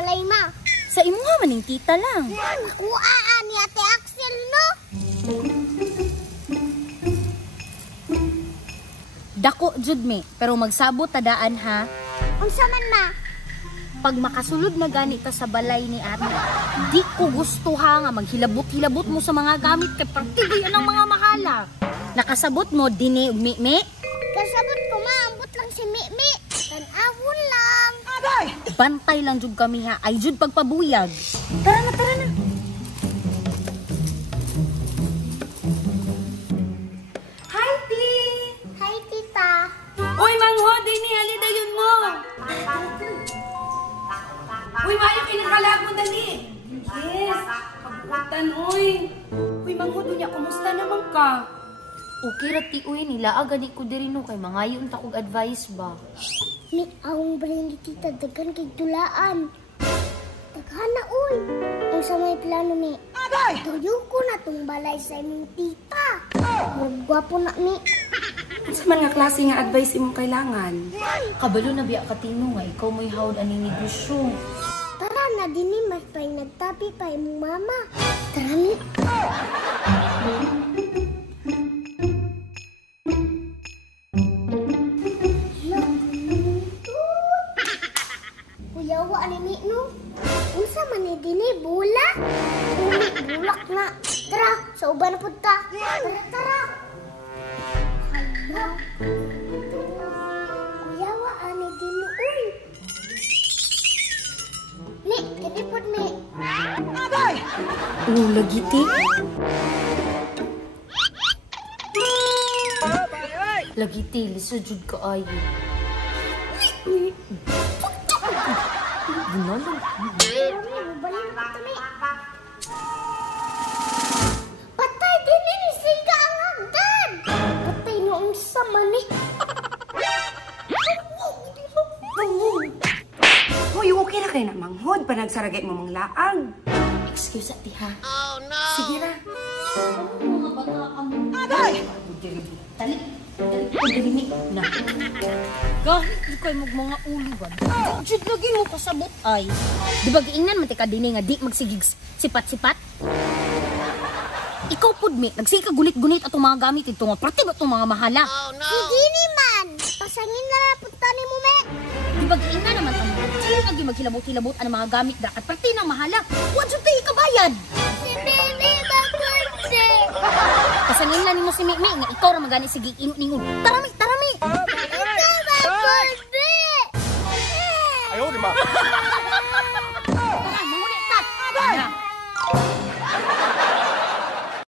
balay ma? Sa imo nga maning tita lang. Nakuhaan ni Ate Axel, no? Dako jud me, pero magsabot tadaan ha. Unsa man ma? Pag makasulod na ganita sa balay ni ate, di ko gusto ha nga maghilabot-hilabot mo sa mga gamit kay partido yan ang mga mahala. Nakasabot mo dini ug mi. Kasabot ko ma, ambot lang si Mimi. Tan-awon lang. Abay! Bantay lang jud kami ha, ay jud pagpabuyag. Tara na. Hi, Ti! Hi, tita. Uy, manghod, dini, halidayon mo. Uy, maayo kayo nakalago, dali. Yes, kabutan, uy. Uy, manghod, niya, kumusta naman ka? Okay ra ti uy nila agani ko diri no kay mangayon ta kog advice ba. Mi awong balay ni tita dagan kay dulaan. Daghana uy. Ang sa may plano mi. Abay! Tuyo ko na tong balay sa imong tita. Gwapo na mi. Sa man nga klase nga advice imong kailangan? Kabalo na biya katino nga ikaw mo'y hawd ani negosyo. Tara na dini mas pay nagtapi pa imong mama. Tara mi. Kuyawa ani mi no. Unsa man ni dini bula? Bulak na. Tara, sa uban na pud ta. Tara. Hala. Kuyawa ani dini uy. Mi, kini pud mi. Abay! Lagi ti. Lagi ti lisod jud kaayo. Bunalan. Patay din ni siga ang hagdan. Patay noong sa mani. Uy, okay na kayo na manghod, panagsaragay mo mga laang. Excuse ati ha. Sige na. Mga bata ka mo. Abay! Tali. Dali na. Kahit di kayo mga ulo ba? Jud lagi mo kasabot ay. Di ba giingnan man tika dini nga di magsigig sipat-sipat? Ikaw pud mi, nagsika gulit-gulit atong mga gamit ito nga parte ba itong mga mahala? Sige ni man. Pasangin na pud tani mo me. Di ba giingnan naman ang sino lagi maghilabot-hilabot ang mga gamit da at parte ng mahala? Wa jud tayo kabayad. Si Mimi bagurse. Kasangin lang nimo si Mimi nga ikaw ra magani sige ingon. Tarami. Ito bagurse. Ayaw, di ba?